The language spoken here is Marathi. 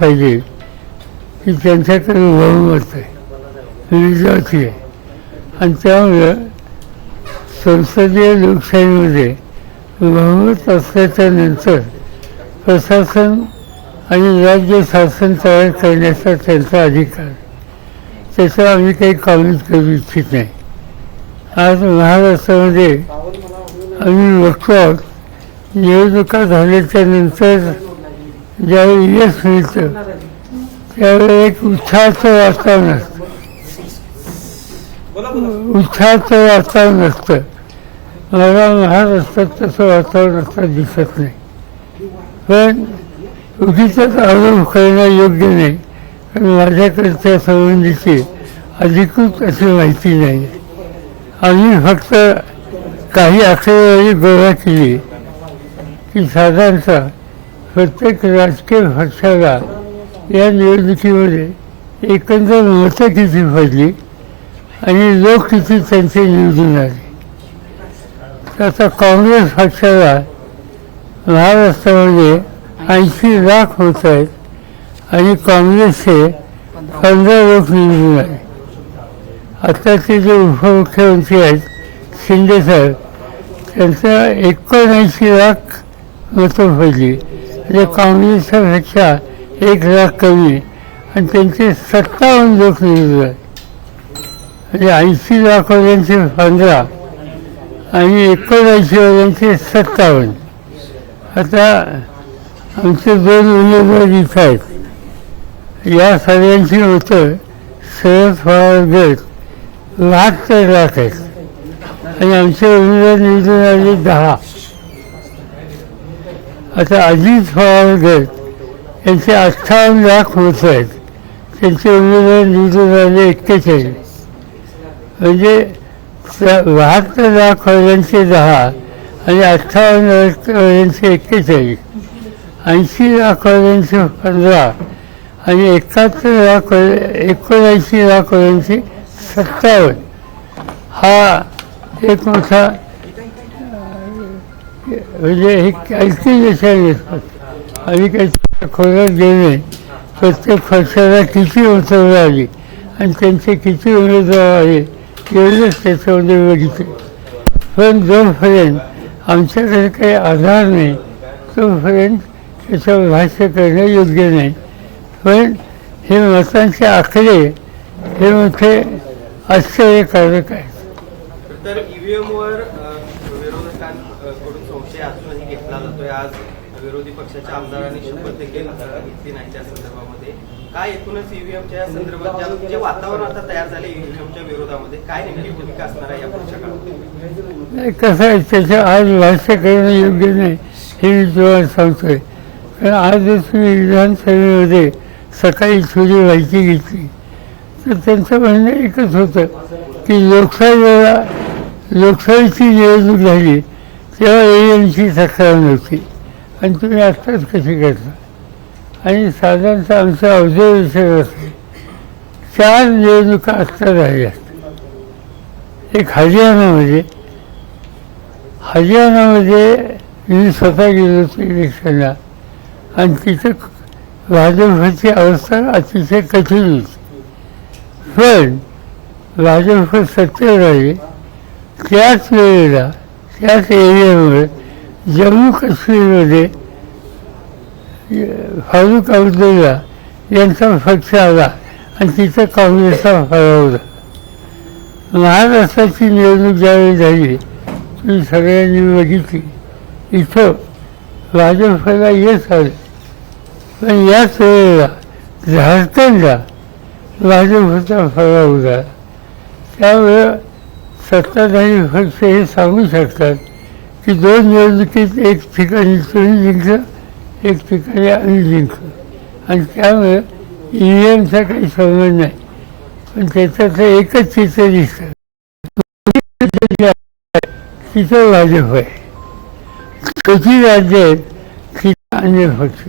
पाहिजे की त्यांच्याकडे बहुमत आहे विरोधी आहे आणि त्यामुळं संसदीय लोकशाहीमध्ये बहुमत असल्याच्या नंतर प्रशासन आणि राज्य शासन तयार करण्याचा त्यांचा अधिकार. त्याचा त्याचं आम्ही काही कॉमेंट करू इच्छित नाही. आज महाराष्ट्रामध्ये आम्ही बघतो आहोत निवडणुका झाल्याच्यानंतर ज्यावेळी यश मिळतं त्यावेळी एक उत्साहाचं वातावरण असतं. उत्साहाचं वातावरण असतं मला महाराष्ट्रात तसं वातावरण असतं दिसत नाही. पण उगीच आरोप करणं योग्य नाही. कारण माझ्याकडे त्या संबंधीची अधिकृत अशी माहिती नाही. आम्ही फक्त काही आकडेवारी गोळा केली. की साधारणतः प्रत्येक राजकीय पक्षाला या निवडणुकीमध्ये एकंदर मतं किती पडली आणि लोक किती त्यांचे निवडून आले? आता काँग्रेस पक्षाला महाराष्ट्रामध्ये ऐंशी लाख होत आहेत आणि काँग्रेसचे पंधरा लोक निवडून आले. आताचे जे उपमुख्यमंत्री आहेत शिंदे साहेब एकोणऐंशी लाख मतं पडली. म्हणजे काँग्रेसपेक्षा एक लाख कमी आणि त्यांचे सत्तावन्न लोक निवडून म्हणजे ऐंशी लाखवाल्यांचे पंधरा आणि एकोणऐंशीवाल्यांचे सत्तावन्न. आता आमचे दोन उमेदवार इथं आहेत. या सगळ्यांची मतं शरद पवार गट बहात्तर लाख आहेत. आणि आमचे उमेदवार निवडून आले दहा. आता अजित पवार गट यांचे अठ्ठावन्न लाख होत आहेत. त्यांचे उमेदवार निवडून आले एक्केचाळीस. म्हणजे बहात्तर लाख वर्गांचे दहा आणि अठ्ठावन्न वर्गांचे एक्केचाळीस. ऐंशी लाख वर्गांचे पंधरा आणि एकाहत्तर लाख एकोणऐंशी लाख वर्गांचे सत्तावन्न. हा एक मोठा म्हणजे हे कॅल्क्युलेशन असतात आणि काही खोरात देणे प्रत्येक पक्षाला किती मतं आली आणि त्यांचे किती उमेदवार आले एवढंच त्याच्यामध्ये बघितले. पण जोपर्यंत आमच्याकडे काही आधार नाही तोपर्यंत त्याच्यावर भाष्य करणं योग्य नाही. पण हे मतांचे आकडे हे मोठे आश्चर्यकारक आहेत. तर ईव्हीएमवर पाकिस्तानकडून संशय अजूनही घेतला जातोय. आज विरोधी पक्षाच्या आमदारांनी शपथ देखील घेतली नाही त्या संदर्भामध्ये. काय एकूणच ईव्हीएमच्या संदर्भात जे वातावरण आता तयार झाले ईव्हीएमच्या विरोधामध्ये काय नेमकी भूमिका असणार आहे या पुढच्या काळात? कसं आहे त्याच्या आज भाष्य करणं योग्य नाही हे मी तुम्हाला सांगतोय. कारण आजच मी विधानसभेमध्ये सकाळी थोडी माहिती घेतली. तर त्यांचं म्हणणं एकच होतं की लोकसभेला लोकशाहीची निवडणूक झाली तेव्हा एएमची तक्रार नव्हती. आणि तुम्ही आत्ताच कशी करता? आणि साधारणतः आमचं ऑब्झर्वेशन असते चार निवडणुका आत्ता झाल्या. एक हरियाणामध्ये हरियाणामध्ये मी स्वतः गेलो होतो इलेक्शनला. आणि तिथं भाजपची अवस्था अतिशय कठीण होती. पण भाजप सत्तेवर आले. त्याच वेळेला त्याच एरियामुळे जम्मू काश्मीरमध्ये फारुख अब्दुल्ला यांचा पक्ष आला आणि तिथं काँग्रेसचा पराभव झाला महाराष्ट्राची निवडणूक ज्यावेळी झाली तुम्ही सगळ्यांनी बघितली इथं भाजपला येत आले पण याच वेळेला झारखंडला भाजपचा पराभव झाला सत्ताधारी पक्ष हे सांगू शकतात की दोन निवडणुकीत एक ठिकाणी तुम्ही जिंकलं एक ठिकाणी आम्ही जिंकलो. आणि त्यामुळे ई व्ही एमचा काही संबंध नाही. पण त्याच्यातलं एकच चित्र दिसतं. तिथं भाजप आहे. छोटी राज्य आहेत तिथं अन्य पक्ष